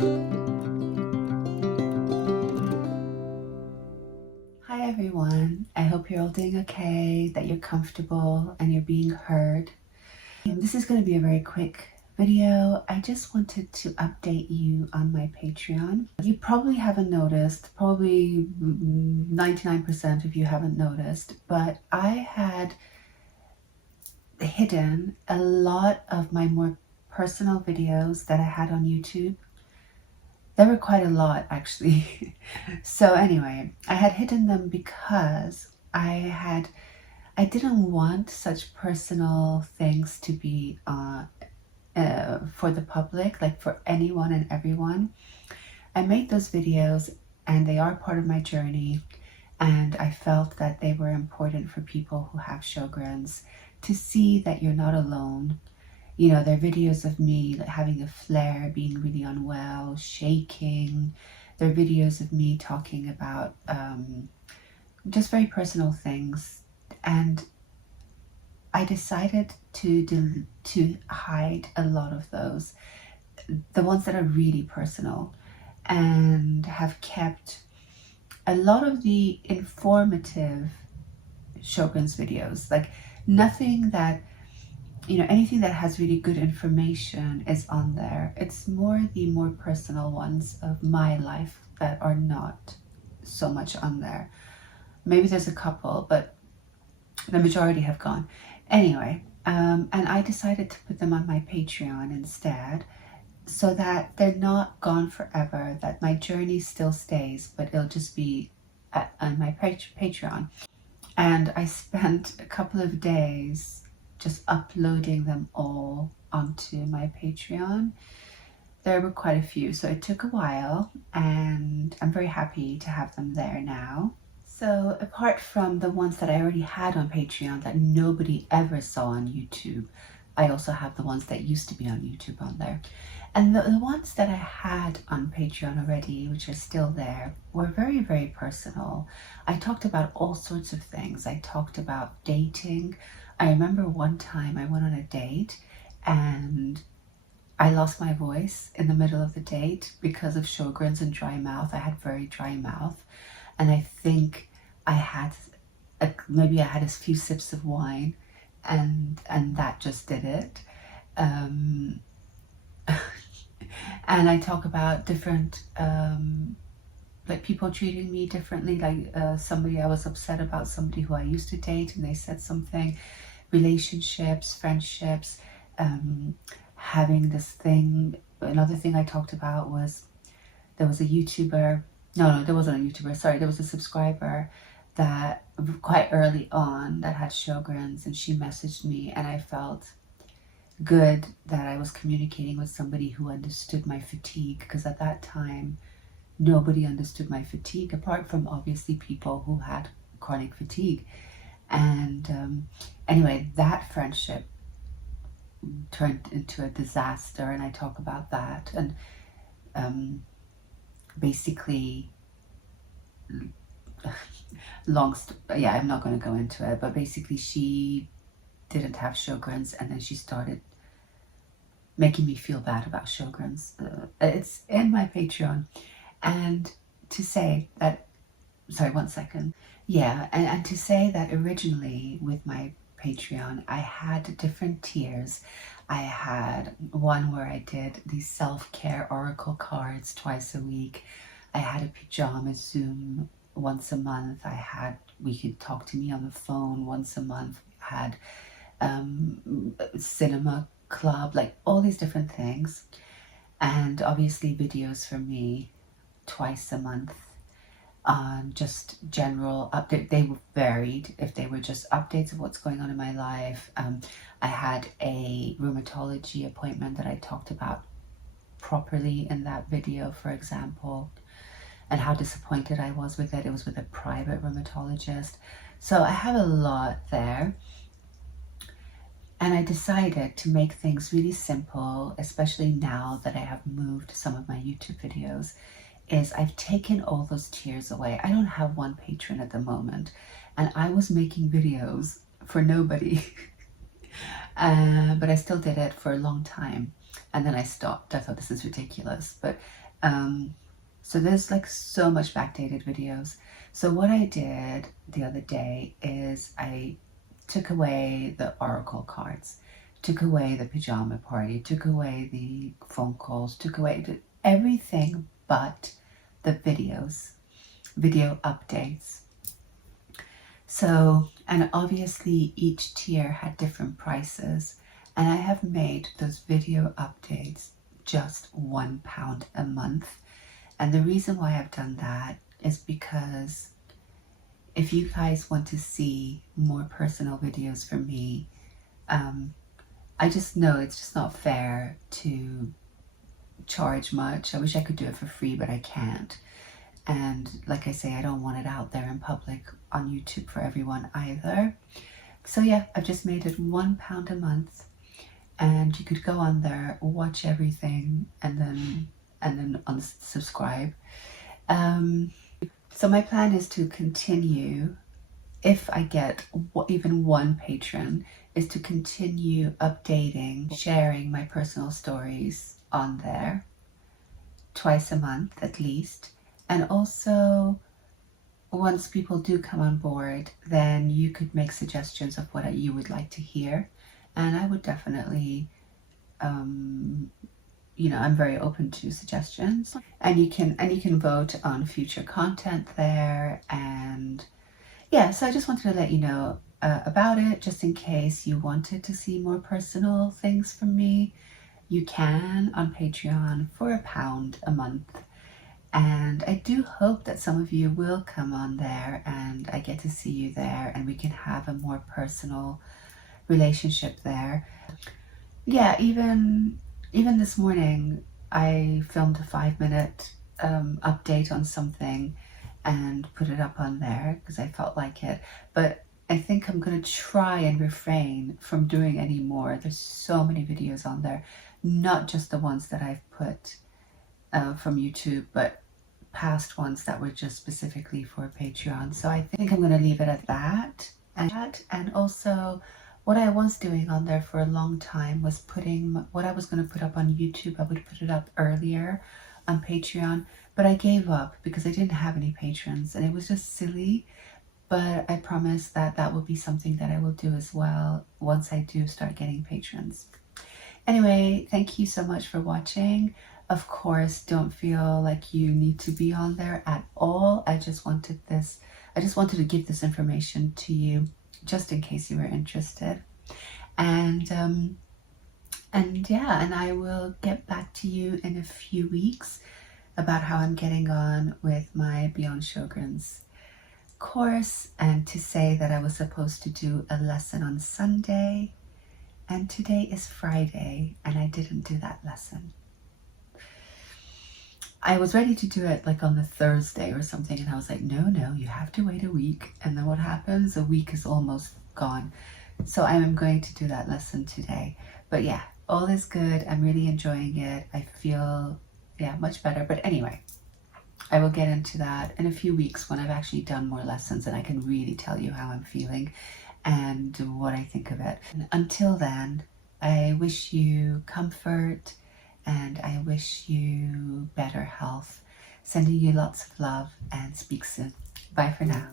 Hi everyone, I hope you're all doing okay, that you're comfortable and you're being heard. This is going to be a very quick video. I just wanted to update you on my Patreon. You probably haven't noticed, probably 99% of you haven't noticed, but I had hidden a lot of my more personal videos that I had on YouTube. There were quite a lot actually. So anyway, I had hidden them because I didn't want such personal things to be for the public, like for anyone and everyone. I made those videos and they are part of my journey, and I felt that they were important for people who have Sjogrens to see that you're not alone. You know, there are videos of me like having a flare, being really unwell, shaking. There are videos of me talking about just very personal things. And I decided to hide a lot of those, the ones that are really personal, and have kept a lot of the informative Sjogren's videos. Like nothing that, you know, anything that has really good information is on there. It's more the more personal ones of my life that are not so much on there. Maybe there's a couple, but the majority have gone. Anyway, and I decided to put them on my Patreon instead, so that they're not gone forever, that my journey still stays, but it'll just be on my Patreon. And I spent a couple of days just uploading them all onto my Patreon. There were quite a few, so it took a while, and I'm very happy to have them there now. So apart from the ones that I already had on Patreon that nobody ever saw on YouTube, I also have the ones that used to be on YouTube on there. And the ones that I had on Patreon already, which are still there, were very, very personal. I talked about all sorts of things. I talked about dating. I remember one time I went on a date and I lost my voice in the middle of the date because of Sjogren's and dry mouth. I had very dry mouth, and I think I had maybe I had a few sips of wine, and that just did it. And I talk about different like people treating me differently, like somebody, I was upset about somebody who I used to date and they said something, relationships, friendships, having this thing. Another thing I talked about was there was a YouTuber, no, there wasn't a YouTuber, sorry, there was a subscriber that quite early on that had Sjogren's, and she messaged me, and I felt good that I was communicating with somebody who understood my fatigue, because at that time nobody understood my fatigue apart from obviously people who had chronic fatigue. And anyway, that friendship turned into a disaster, and I talk about that. And basically, yeah, I'm not going to go into it, but basically she didn't have Sjogren's, and then she started making me feel bad about Sjogren's. It's in my Patreon. And to say that, sorry, one second. Yeah, and to say that originally with my Patreon, I had different tiers. I had one where I did these self-care oracle cards twice a week. I had a pajama Zoom once a month. I had, we could talk to me on the phone once a month. I had cinema club, like all these different things. And obviously videos from me twice a month on just general update. They were varied. If they were just updates of what's going on in my life, I had a rheumatology appointment that I talked about properly in that video, for example, and how disappointed I was with it. It was with a private rheumatologist. So I have a lot there. And I decided to make things really simple, especially now that I have moved some of my YouTube videos, is I've taken all those tiers away. I don't have one patron at the moment, and I was making videos for nobody. But I still did it for a long time, and then I stopped. I thought, this is ridiculous. But So there's like so much backdated videos. So what I did the other day is I took away the oracle cards, took away the pajama party, took away the phone calls, took away everything but the videos, video updates. So, and obviously each tier had different prices, and I have made those video updates just £1 a month. And the reason why I've done that is because if you guys want to see more personal videos from me, I just know it's just not fair to charge much. I wish I could do it for free, but I can't. And like I say, I don't want it out there in public on YouTube for everyone either. So yeah, I've just made it £1 a month, and you could go on there, watch everything, and then unsubscribe. So my plan is to continue, if I get even one patron, is to continue updating, sharing my personal stories on there twice a month at least. And also, once people do come on board, then you could make suggestions of what you would like to hear, and I would definitely I'm very open to suggestions, and you can vote on future content there. And yeah, so I just wanted to let you know about it, just in case you wanted to see more personal things from me. You can on Patreon for £1 a month, and I do hope that some of you will come on there and I get to see you there and we can have a more personal relationship there. Yeah, even this morning I filmed a 5-minute update on something and put it up on there because I felt like it, but I think I'm going to try and refrain from doing any more. There's so many videos on there, not just the ones that I've put from YouTube, but past ones that were just specifically for Patreon. So I think I'm going to leave it at that. And also, what I was doing on there for a long time was putting what I was going to put up on YouTube, I would put it up earlier on Patreon, but I gave up because I didn't have any patrons and it was just silly. But I promise that that will be something that I will do as well once I do start getting patrons. Anyway, thank you so much for watching. Of course, don't feel like you need to be on there at all. I just wanted to give this information to you just in case you were interested. And yeah, and I will get back to you in a few weeks about how I'm getting on with my Beyond Sjogren's course, and to say that I was supposed to do a lesson on Sunday, and today is Friday and I didn't do that lesson. I was ready to do it like on the Thursday or something, and I was like, no, you have to wait a week. And then what happens? A week is almost gone. So I am going to do that lesson today. But yeah, all is good. I'm really enjoying it. I feel, yeah, much better. But anyway, I will get into that in a few weeks when I've actually done more lessons and I can really tell you how I'm feeling and what I think of it. And until then, I wish you comfort and I wish you better health. Sending you lots of love, and speak soon. Bye for now.